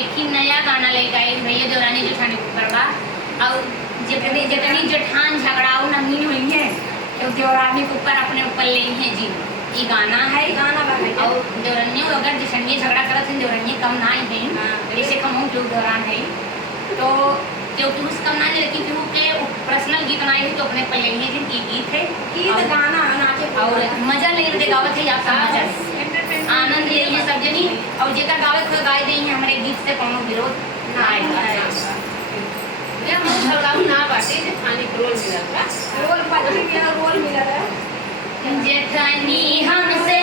एक ही नया गाना लेके आई भैया देवरानी जेठानी के ऊपर बा और जितनी जितनी जेठान झगड़ाऊ नंगी हुई है तो देवरानी के ऊपर अपने ऊपर ले हैं जी। ये गाना है और देवरानियों अगर जेठनिया झगड़ा करत हैं देवरानिया कम ना ही है जैसे कमों के दौरान है तो क्योंकि उस कम ना लेकिन क्योंकि पर्सनल गीत बनाए हुए तो अपने पर ले हैं जिनकी गीत है गीत गाना नाचे और मजा लेने दे गावत है आप मजा आनंद ले हैं सब जनी और जेकर गावे को गाय दे हैं हमारे गीत से कोनो विरोध ना आएगा ये हम झगड़ाऊ ना बाटे जेठानी को रोल मिलल बा रोल पत्नी के रोल मिलल है जेठानी हमसे